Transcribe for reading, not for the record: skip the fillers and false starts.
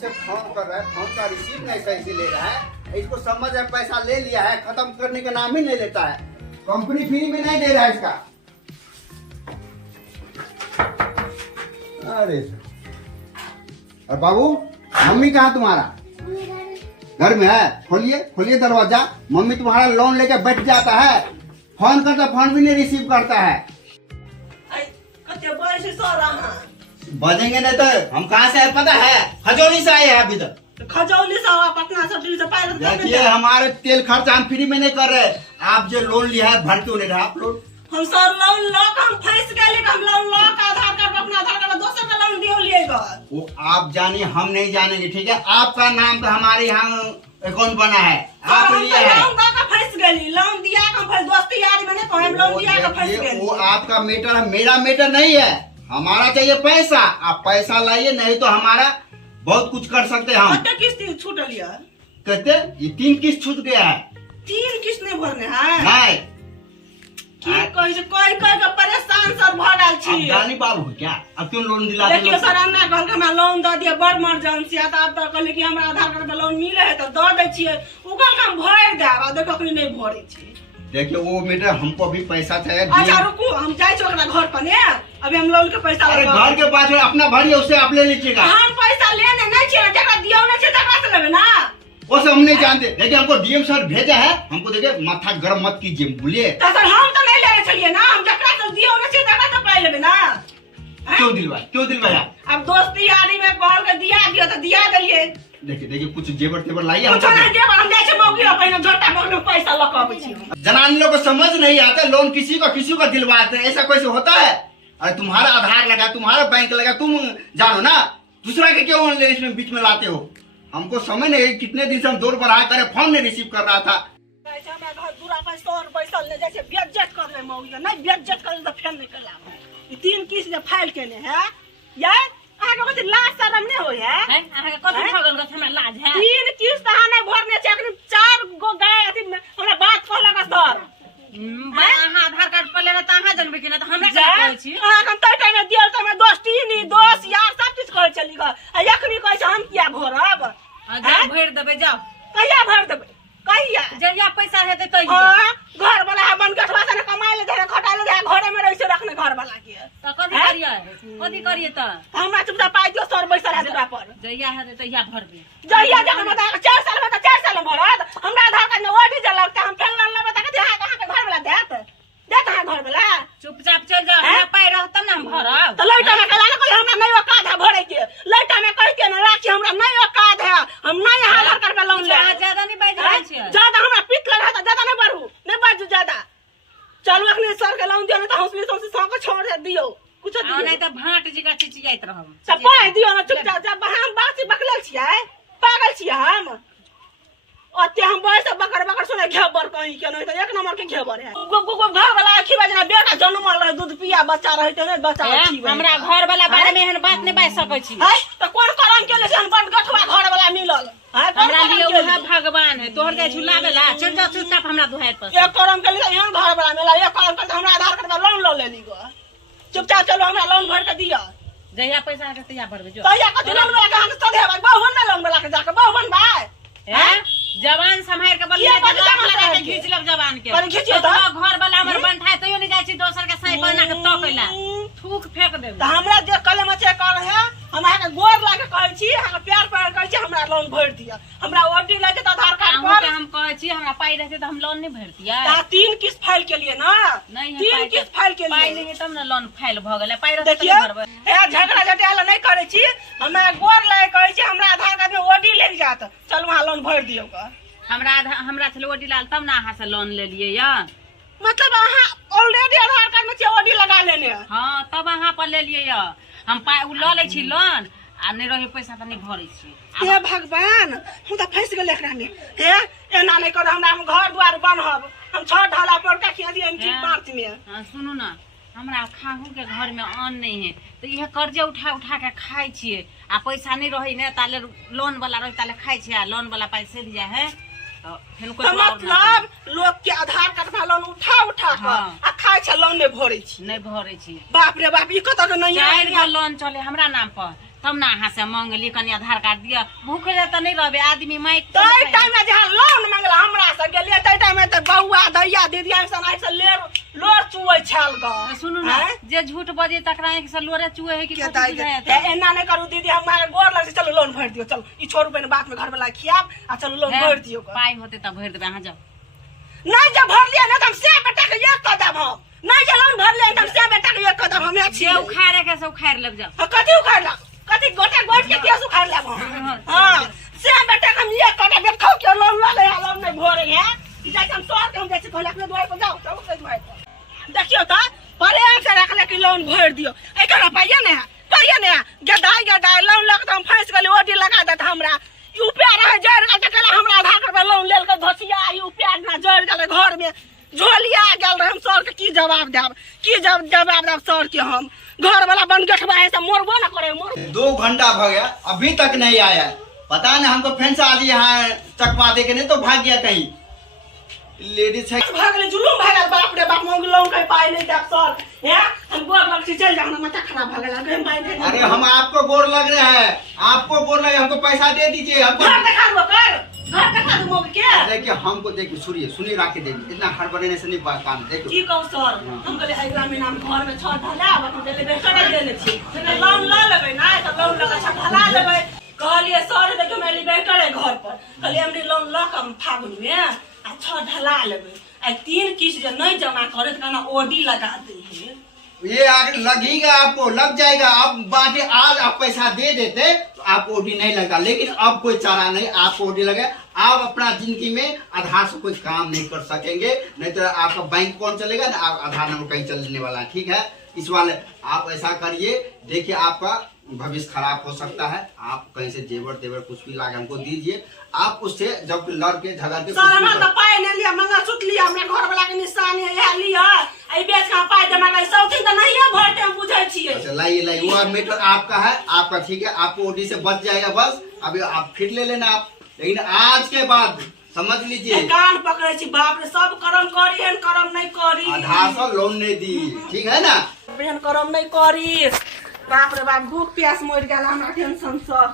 से फोन कर रहा है, फोन का रिसीव नहीं सही से ले रहा है। इसको समझ है पैसा ले लिया है, खत्म करने का नाम ही नहीं लेता है। कंपनी फ्री में नहीं दे रहा है इसका। अरे बाबू, मम्मी कहाँ तुम्हारा? घर में है। खोलिए खोलिए दरवाजा। मम्मी तुम्हारा लोन लेके बैठ जाता है, फोन करता फोन भी नहीं रिसीव करता है। बजेंगे नहीं तो हम कहाँ से आए पता है? खजौली से आए हैं अभी तक। खजौली से पटना से देखिए हमारे तेल खर्चा हम फ्री में नहीं कर रहे। आप जो लोन लिया है भर क्यों नहीं रहा आप लोग? हम सर लोन लो हम फंस गए। हम लोन लो आधार कार्ड अपना आधार कार्ड दोसर का लोन दियो लिएगा। वो आप जानिए, हम नहीं जानेंगे, ठीक है? आपका नाम तो हमारे यहाँ अकाउंट बना है, आप लिया है। लोन का फंस गई, लोन दिया का फिर दोस्ती यारी मैंने तो हम लोन दिया का फंस गई। वो आपका मैटर है, मेरा मैटर नहीं है। हमारा चाहिए पैसा, आप पैसा लाइए, नहीं तो हमारा बहुत कुछ कर सकते हैं हम। किस्त छूट लिया कहते ये 3 किस्त छूट गया है। 3 किस्त नहीं भरने हैं? नहीं कोई का परेशान सर भरल छी। जानी बाबू क्या अब क्यों लोन दिला? देखिए सर अन्ना घर के मैं लोन दे दिए, बड़ इमरजेंसी है। अब तो कहले कि हमरा आधार कार्ड पे लोन मिले है तो दे दे छिए। उगल हम भर देब, देखो अपनी नहीं भरे छी। देखिए वो मेरे हमको भी पैसा चाहिए। अच्छा रुको, हम जाए छी ओकरा घर पर ने, अभी हम लोन के पैसा। अरे घर के पास अपना भरिए, उससे आप ले लीजिएगा। हम पैसा लेने नहीं छिए, जकरा दियो नहीं छिए तकरा से लेबे ना। वो सब हम नहीं जानते। देखिए हमको डीएम सर भेजा है, हमको देखिए माथा गरम मत कीजिए, बोलिए। तो सर हम तो नहीं लेने चलिए ना, हम जकरा से दियो नहीं छिए तकरा से पाई लेबे ना। क्यों दिलवाया? अब दोस्ती यारी में कहल के दिया दियो तो दिया देलिए। देखिए कुछ जेवर तेवर लाइए। कुछ नहीं जेवर, हम जाए छी मौगी पहिने झोटा पकड़ पैसा लकाबे छी। जनानी लोग को समझ नहीं आता, लोन किसी को दिलवाते हैं, ऐसा कैसे होता है? अरे तुम्हारा आधार लगा, तुम्हारा बैंक लगा, तुम जानो ना, दूसरा के क्यों इसमें बीच में लाते हो? हमको समझ नहीं, कितने दिन से हम दौड़ बढ़ा करे, फोन नहीं रिसीव कर रहा था। बेइज्जत कर ले मौगी, नहीं बेइज्जत कर तो फेल निकल आवे। 3 किस्त फाइल केने है यार, आगे कथि लाज शरम नहीं होय है? आगे कथि भगल ग हमरा लाज है? 3 किस्त हाने भरने छै, अखन 4 गो गाय अथि हमरा बात कहला का सर। अहाँ आधार कार्ड पर लेना त अहाँ जनबे कि ना, त हमरा का कहै छी? अखन तै टाइम में दियल त में दोस्ती नी दोस्त यार सब चीज कहै चली ग। एखनी कहै छै हम किया भरब? जाओ भर देबे, जाओ। कहिया भर देबे? कहिया? जहिया पैसा हेतै तहिया। घर वाला है बन गठवा से कमाई ले जाए, खटा ले जाए, घरे में रह से रखने घर वाला के। त कथि करिए त? हमरा चुपचाप पाई दियो सर बैसल है जकरा पर। जहिया हेतै तहिया भरबे। जहिया जखन बता 4 साल में त 4 साल में भरत। हमरा आधार कार्ड में ओडी जल लगता, हम फेल न लेबे त कथि कहां के घर वाला देत हां घर वाला। चुपचाप चल जा, हमरा पाई रहत तब ना हम भरब। त लइटा में कला कोई हमरा नहीं औकात है भरे के। लइटा में कह के न राखी हमरा नहीं औकात है, हम नहीं आधार कार्ड पे लोन ले। ज्यादा नहीं बाज रहल छी। ज्यादा हमरा पिट लगा त ज्यादा नहीं बढ़ू, नहीं बाजू ज्यादा। चलू अखनी सर के लोन दियो न त हंसली से सौंको छोड़ दियो, कुछ दियो नहीं त भांट जिका चिचियाइत रहब। सब पाई दियो न चुपचाप। जब हम बासी बकलल छियै, पागल छियै हम? ओते हम बस बकर सुने घेबर कहीं के नहीं त 1 नंबर के घेबर है। घर वाला आखी बजना बेटा जन्मल रहे, दूध पिया बच्चा रहे त नहीं बच्चा आखी। हमरा घर वाला बारे में एहन बात नहीं बाज सकै छी। है त कोन करम के ले से बन गठवा घर वाला मिलल है? हमरा लिए उहा भगवान है, तोहर के झुलावेला चल जा चुपचाप हमरा दुहाई पर। एक करम के लिए एहन घर वाला मिलल, एक करम के हमरा आधार कार्ड पर लोन ले ली गो। चुपचाप चलो हमरा लोन भर के दिया। जहिया पैसा हेतै तहिया भरबे जो। तहिया कथि लोन वाला के हम तो देबे, बहुन में लोन वाला के जाके बहुन भाई हैं जवान संभाल के बोलिए, लगा के खींच लब जवान के। पर खींचिए त घर वाला हमर बंठाय तइयो नहीं जाय छी दोसर के साई बना के तकैला, थूक फेंक देबे। त हमरा जे कलम छै कर है, हमरा के गोर लागे कहै छी, हमरा प्यार प्यार कहै छी हमरा लोन भर दिया। हमरा ओटी लागे त आधार कार्ड पर हम कहै छी हमरा पाई रहते त हम लोन नहीं भरतिया। ता 3 किस्त फाइल के लिए ना, नहीं 3 किस्त फाइल के लिए पाई नहीं तब ना लोन फाइल भ गेलै। पाई रहते देखिए त भरबे। ए झगड़ा झटियाला नहीं करे छी, हमरा गोर लागे कहै छी हमरा आधार कार्ड में ओडी लग जात, चल वहां लोन भर दियो का। हमरा छले ओडी लाल तब ना अहाँ से लोन ले लिए या। मतलब अहाँ ऑलरेडी आधार कार्ड में ओडी लगा लेने। हां तब अहाँ पर ले लिए या। हम पाई उ ल ले छी लोन आ नहीं रहे पैसा त नहीं भरै छी। हे भगवान, हम त फंस गेल एकरा में। हे एना नहीं कर, हमरा हम घर द्वार बनहब, हम छत ढाला पर का खिया दी एमटी मार्च में। हां सुनू ना, हमरा खाहू के घर में अन्न नहीं है तो यह कर्जे उठा के खाई छिए आ पैसा नहीं रही ने ताले लोन वाला रही ताले खाई छिए आ लोन वाला पैसे दिया है तो फिर कोई मतलब लोग के आधार कार्ड पर लोन उठा के आ खाई छ लोन में भरै छी नहीं भरै छी। बाप रे बाप, ई कत के नहीं है। 4 गो लोन चले हमरा नाम पर, तब ना अहाँ से मांगली कनी आधार कार्ड दिया। भूखले तो नहीं रहबे आदमी माइक तो ई टाइम में जहाँ लोन मांगला हमरा से गेलिए तै टाइम में त बउआ दैया दीदी सन आई से लोर चुए छल ग। सुनू ना, जे झूठ बजे तकरा एक से लोरे चुए है कि के दाई के एना नहीं करू दीदी, हमारे गोर लग चलो लोन भर दियो, चलो ई छोड़ पे बात में घर वाला खियाब आ चलो लोन भर दियो। पाई होते तब भर देबे। अहाँ जाओ। नहीं जब भर लिया ना तो हम से बेटा के एक कदम हम नहीं जे लोन भर लिया तो हम से बेटा के एक कदम हमें जे उखाड़े के से उखाड़ लग जाओ। कथी उखाड़ला कथी गोटे गोट के केस उखाड़ लेब हम। हां से बेटा के हम एक कदम देखौ के लोन ले लोन नहीं भरे है ई जाके हम तोर के हम जैसे कहला के दुआर पर जाओ चलो के दुआर पर देखियो त प्रेम से रखले कि लोन भर दियो एकर पाइए ने गदाई लोन लग त हम फंस गेली ओडी लगा देत हमरा यूपीआ रहे जड़ का तकला हमरा आधार कार्ड पे लोन लेल के धसिया यूपीआ ना जड़ गेल घर में झोलिया गेल रहे। हम सर के की जवाब देब सर के हम घर वाला बन गठवा है से मोरबो ना करे मोर 2 घंटा भ गया अभी तक नहीं आया। पता नहीं हमको फैंस आज यहाँ चकवा दे के नहीं तो भाग गया कहीं। लेडीज है भागले जुलूम भागल बाप रे बाप मोग लोन के पाई नहीं देब सर है हम गोर लग से चल जाना माथा खराब भागल गए पाई नहीं। अरे हम आपको गोर लग रहे हैं, आपको गोर लगे, हमको पैसा दे दीजिए। हमको घर दिखा दो कर घर दिखा दो मोग के देखिए हमको देखिए सुनिए राखी देवी इतना हड़बड़ाने से नहीं काम। देखो की कहू सर हम कहले है ग्रामीण नाम घर में छत ढला अब देले बेकर देले छी से लोन ल लेबै ना तो लोन लगा छत ढला लेबै। कहलिए सर देखो मेरी बेकर है घर पर कहलिए हमरे लोन ल के हम फागुन में आ छत ढला लेबै आ 3 किस्त जे नहीं जमा करे त ना ओडी लगा दे है। ये आगे लगेगा, आपको लग जाएगा। आप बाटे आज आप पैसा दे देते तो आपको ओडी नहीं लगा, लेकिन अब कोई चारा नहीं, आपको ओडी लगे। आप अपना जिंदगी में आधार से कोई काम नहीं कर सकेंगे, नहीं तो आपका बैंक कौन चलेगा ना, आप आधार नंबर कहीं चलने वाला है। ठीक है, इस वाले आप ऐसा करिए, देखिए आपका भविष्य खराब हो सकता है। आप कहीं से जेवर तेवर कुछ भी लाके हमको दीजिए। आप उससे जब लड़ के झगड़ के सर हमरा त पाए नहीं लिया मंगलसूत्र लिया हमरे घर वाला के निशानी है यह लिया आई बेच का पाए जमा कर सौथिन त नहीं है भरते हम बुझै छियै। अच्छा लाइए वो मैटर आपका है, आपका ठीक है, आपको ओडी से बच जाएगा। बस अभी आप फिर ले लेना आप, लेकिन आज के बाद समझ लीजिए कान पकड़े छी बाप रे सब कर्म करी हन कर्म नहीं करी आधार से लोन नहीं दी। ठीक है ना, बेहन कर्म नहीं करी बाप रे बाप भूख प्यास मर गेल हमरा टेंशन से।